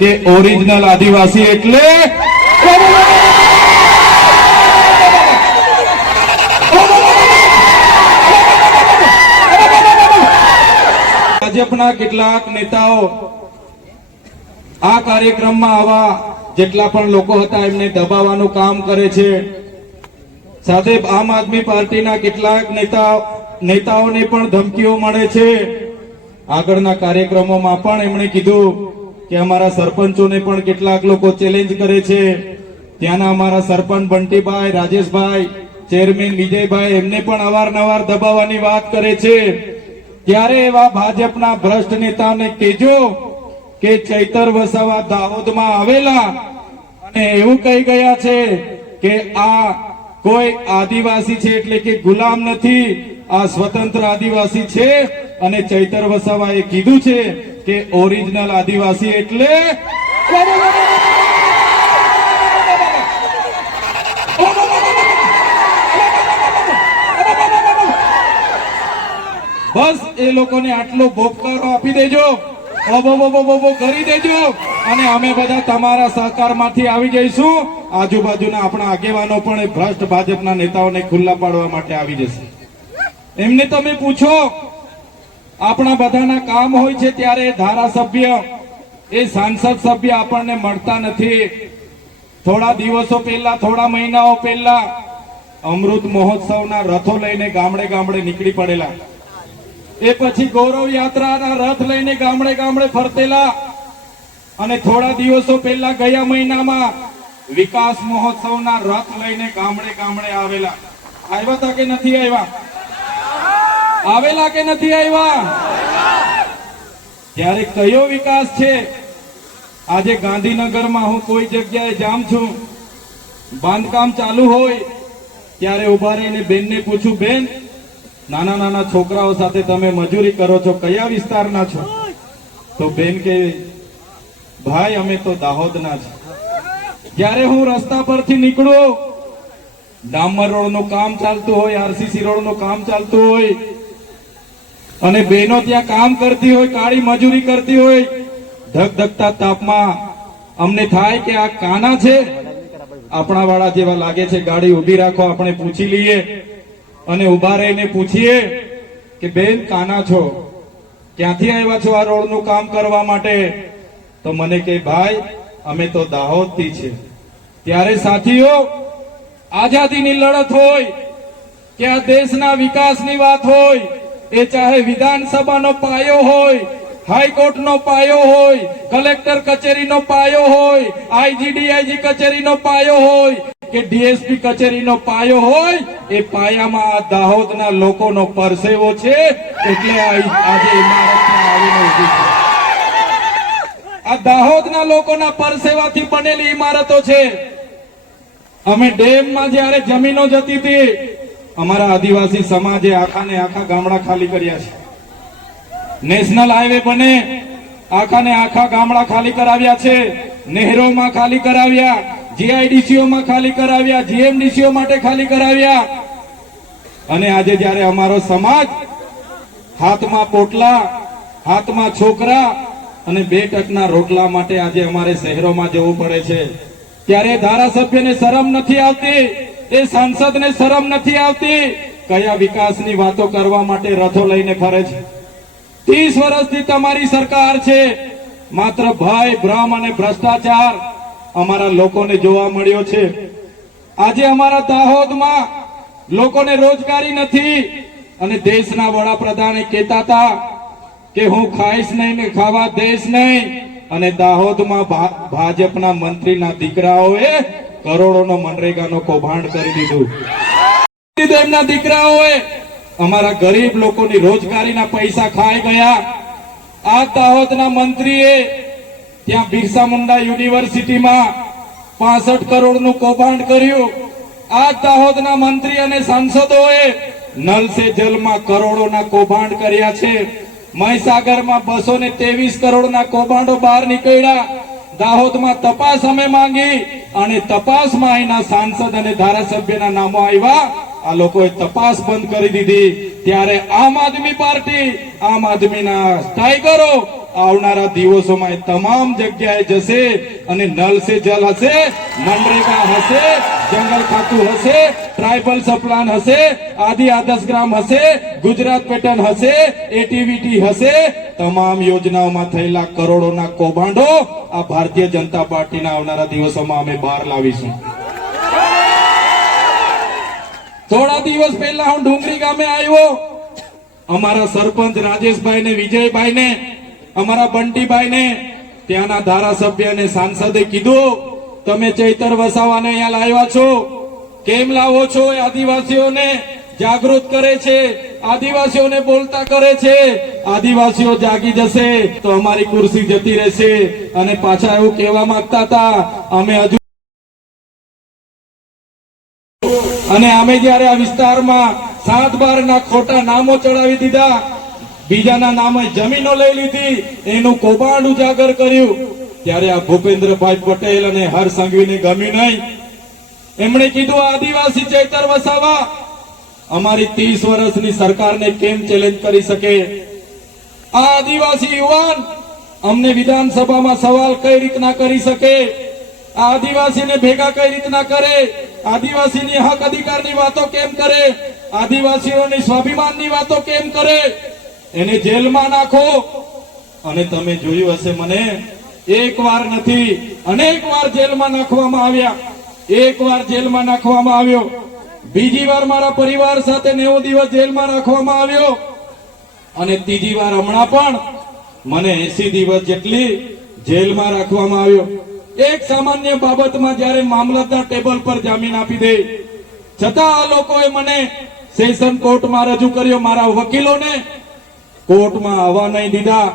કે ઓરિજિનલ આદિવાસી એટલે ભાજપના કેટલાક નેતાઓ આ કાર્યક્રમમાં આવા જેટલા પણ લોકો હતા, એમને દબાવવાનું કામ કરે છે. સાથે આમ આદમી પાર્ટીના કેટલાક નેતા, નેતાઓને પણ ધમકીઓ મળે છે. આગળના કાર્યક્રમોમાં પણ એમણે કીધું કે અમારા સરપંચોને પણ કેટલાક લોકો ચેલેન્જ કરે છે. ત્યાંના અમારા સરપંચ બંટીભાઈ, રાજેશભાઈ ચેરમેન વિજયભાઈ એમને પણ અવારનવાર દબાવવાની વાત કરે છે. ત્યારે એવા ભાજપના ભ્રષ્ટ નેતાને કેજો કે ચૈતર વસાવા દાહોદમાં આવેલા અને એવું કહી ગયા છે કે આ કોઈ આદિવાસી છે એટલે કે ગુલામ નથી, આ સ્વતંત્ર આદિવાસી છે અને ચૈતર વસાવાએ કીધું છે કે ઓરિજિનલ આદિવાસી એટલે બસ એ લોકોને આટલો ભોગકારો આપી દેજો. ઓબો કરી દેજો. અને અમે બધા તમારા સહકારમાંથી આવી જઈશું. આજુબાજુના આપણા આગેવાનો પણ એ ભ્રષ્ટ ભાજપના નેતાઓને ખુલ્લા પાડવા માટે આવી જશે. એમને તમે પૂછો. આપણા બધાના કામ હોય છે ત્યારે ધારાસભ્ય, એ સાંસદ સભ્ય આપણને મળતા નથી. થોડા દિવસો પહેલા, થોડા મહિનાઓ પહેલા અમૃત મહોત્સવના રથો લઈને ગામડે ગામડે નીકળી પડેલા. એ પછી ગૌરવ યાત્રાના રથ લઈને ગામડે ગામડે ફરતેલા. અને થોડા દિવસો પહેલા ગયા મહિનામાં વિકાસ મહોત્સવના રથ લઈને ગામડે ગામડે આવેલા. આવ્યા તા કે નથી આવ્યા? આવેલા કે નથી આવ્યા ત્યારે કયો વિકાસ છે? આજે ગાંધીનગરમાં હું કોઈ જગ્યાએ જામ છું. બાંધકામ ચાલુ હોય, ત્યારે ઊભા રહીને બેનને પૂછું, બેન, નાના નાના છોકરાઓ સાથે તમે મજૂરી કરો છો, કયા વિસ્તારના છો? તો બેન કે ભાઈ, અમે તો દાહોદના છે જ્યારે હું રસ્તા પરથી નીકળું, ડામર રોડનું કામ ચાલતું હોય, આરસીસી રોડનું કામ ચાલતું હોય અને બહેનો ત્યાં કામ કરતી હોય, કાળી મજૂરી કરતી હોય, ધગધગતા તાપમાં અમને થાય કે આ કાના છે? આપણા વાળા જેવા લાગે છે, ગાડી ઊભી રાખો, આપણે પૂછી લઈએ અને ઊભા રહીને પૂછીએ કે, બેન, કાના છો? ક્યાંથી આવ્યા છો આ રોડનું કામ કરવા માટે? તો મને કે ભાઈ, અમે તો દાહોદથી છે. ત્યારે સાથીઓ, આઝાદીની લડત હોય કે આ દેશના વિકાસની વાત હોય એ ચાહે વિધાનસભાનો પાયો હોય, હાઈકોર્ટનો પાયો હોય, કલેક્ટર કચેરીનો પાયો હોય આઈજીડીઆઈજી કચેરીનો પાયો હોય કે ડીએસપી કચેરીનો પાયો હોય, એ પાયામાં દાહોદના લોકોનો પરસેવો છે એટલે આજે ઇમારતમાં આવીને ઊભી છે. આ દાહોદના લોકોના પરસેવાથી બનેલી ઇમારતો છે. અમે ડેમમાં જ્યારે જમીનો જતી હતી અમારા આદિવાસી સમાજે આખા ને આખા ગામડા ખાલી કર્યા છે. નેશનલ હાઈવે બને આખા ને આખા ગામડા ખાલી કરાવ્યા છે. નહેરોમાં ખાલી કરાવ્યા જીઆઈડીસીઓ માં ખાલી કરાવ્યા, જીએમડીસીઓ માટે ખાલી કરાવ્યા. અને આજે જ્યારે અમારો સમાજ હાથમાં પોટલા, હાથમાં છોકરા અને બે ટકના રોટલા માટે આજે અમારે શહેરોમાં જવું પડે છે, ત્યારે ધારાસભ્યને શરમ નથી આવતી. એ સાંસદને શરમ નથી આવતી કયા વિકાસની વાતો કરવા માટે રથો લઈને ફરે છે? ત્રીસ વર્ષથી તમારી સરકાર છે. માત્ર ભય ભ્રમ અને ભ્રષ્ટાચાર અમારા લોકોને જોવા મળ્યો છે. આજે અમારા દાહોદમાં લોકોને રોજગારી નથી અને દેશના વડાપ્રધાને કહેતા હતા કે હું ખાઈશ નહીં ને ખાવા દઈશ નહીં અને દાહોદમાં ભાજપના મંત્રીના દીકરાઓએ કરોડોનો મનરેગાનો કૌભાંડ કરી દીધું. દીધું એમના દીકરાઓએ અમારા ગરીબ લોકોની રોજગારીના પૈસા ખાઈ ગયા. આ દાહોદના મંત્રીએ ત્યાં બિરસા મુંડા યુનિવર્સિટીમાં પાસઠ કરોડનું કૌભાંડ કર્યું. આ દાહોદના મંત્રી અને સાંસદોએ નલ સે જલમાં કરોડોના કૌભાંડ કર્યા છે. મહીસાગરમાં બસો ને તેવીસ કરોડના કૌભાંડો બહાર નીકળ્યા. દાહોદમાં તપાસ અમે માંગી અને તપાસમાં અહીંના સાંસદ અને ધારાસભ્યના નામો આવ્યા. આ લોકોએ તપાસ બંધ કરી દીધી. ત્યારે આમ આદમી પાર્ટી, આમ આદમીના ટાઈગરો આવનારા દિવસોમાં તમામ જગ્યાએ જશે અને નલ સે જલ હશે મનરેગા હશે જંગલ ખાતું હશે ટ્રાઇબલ સપ્લાન હશે, આદિ આદર્શ ગ્રામ હશે, ગુજરાત પેટર્ન હશે એટીવીટી હશે, તમામ યોજનાઓમાં થયેલા કરોડોના કૌભાંડો આ ભારતીય જનતા પાર્ટીના આવનારા દિવસોમાં અમે બહાર લાવીશું. થોડા દિવસ પહેલા હું ડુંગરી ગામે આવ્યો. અમારા સરપંચ રાજેશભાઈ ને વિજયભાઈ ને અમારા બંટીભાઈ ને ત્યાંના ધારાસભ્ય અને સાંસદે કીધું તમે ચૈતર વસાવાને અહીંયા લાવ્યા છો. કેમ લાવો છો આદિવાસીઓને? જાગૃત કરે છે. આદિવાસીઓને બોલતા કરે છે. આદિવાસીઓ જાગી જશે તો અમારી કુર્સી જતી રહેશે. અને પાછા એવું કહેવા માંગતા હતા, અમે હજુ અને અમે જયારે આ વિસ્તારમાં સાત બાર ના ખોટા નામો ચડાવી દીધા, બીજાના નામે જમીનો લઈ લીધી, એનું કૌભાંડ ઉજાગર કર્યું. ત્યારે આ ભૂપેન્દ્રભાઈ પટેલ અને હર સંઘવીને ગમ્યું નહીં. એમણે કીધું આદિવાસી ચેતર વસાવા, અમારી ત્રીસ વર્ષની સરકારને કેમ ચેલેન્જ કરી શકે? આ આદિવાસી યુવાન અમને વિધાનસભામાં સવાલ કઈ રીતના કરી શકે? આ આદિવાસીને ભેગા કઈ રીતના કરે? આદિવાસીની હક અધિકારની વાતો કેમ કરે? આદિવાસીઓની સ્વાભિમાનની વાતો કેમ કરે? એને જેલમાં નાખો. અને તમે જોયું હશે મને એક વાર નથી અનેક વાર જેલમાં નાખવામાં આવ્યા. એક વાર જેલમાં નાખવામાં આવ્યો. બીજી વાર મારા પરિવાર સાથે નેવું દિવસ જેલમાં રાખવામાં આવ્યો. અને ત્રીજી વાર હમણાં પણ મને એસી દિવસ જેટલી જેલમાં રાખવામાં આવ્યો. એક સામાન્ય બાબતમાં જ્યારે મામલતદાર ટેબલ પર જામીન આપી દે, છતાં આ લોકોએ મને સેશન કોર્ટમાં રજૂ કર્યો. મારા વકીલોને કોર્ટમાં આવવા નહીં દીધા.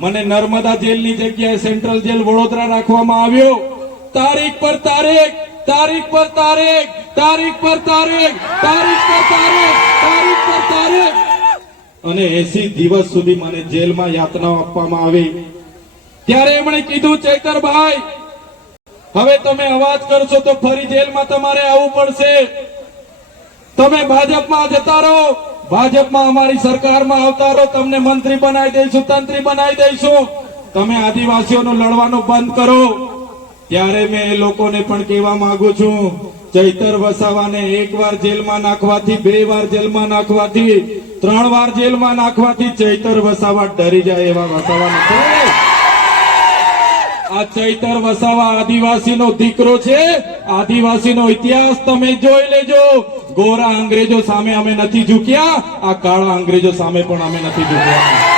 મને નર્મદા જેલની જગ્યાએ સેન્ટ્રલ જેલ વડોદરા રાખવામાં આવ્યો. તારીખ પર તારીખ તારીખ પર તારીખ તારીખ પર તારીખ તારીખ પર તારીખ તારીખ પર તારીખ. અને એસી દિવસ સુધી મને જેલમાં યાતનાઓ આપવામાં આવી. ત્યારે એમણે કીધું, ચૈતરભાઈ, હવે તમે અવાજ કરશો તો ફરી જેલમાં તમારે આવવું પડશે. તમે ભાજપમાં જતા રહો. ભાજપમાં અમારી સરકારમાં આવતા તમને મંત્રી બનાવી દઈશું, તંત્રી બનાવી દઈશું. તમે આદિવાસીઓનું લડવાનું બંધ કરો. ત્યારે મેં એ લોકોને પણ કહેવા માંગુ છું, ચૈતર વસાવાને એક વાર જેલમાં નાખવાથી, બે વાર જેલમાં નાખવાથી, ત્રણ વાર જેલમાં નાખવાથી ચૈતર વસાવા ડરી જાય એવા વસાવા આ ચૈતર વસાવા આદિવાસીનો દીકરો છે. આદિવાસીનો ઇતિહાસ તમે જોઈ લેજો. ગોરા અંગ્રેજો સામે અમે નથી ઝૂક્યા આ કાળા અંગ્રેજો સામે પણ અમે નથી ઝૂક્યા.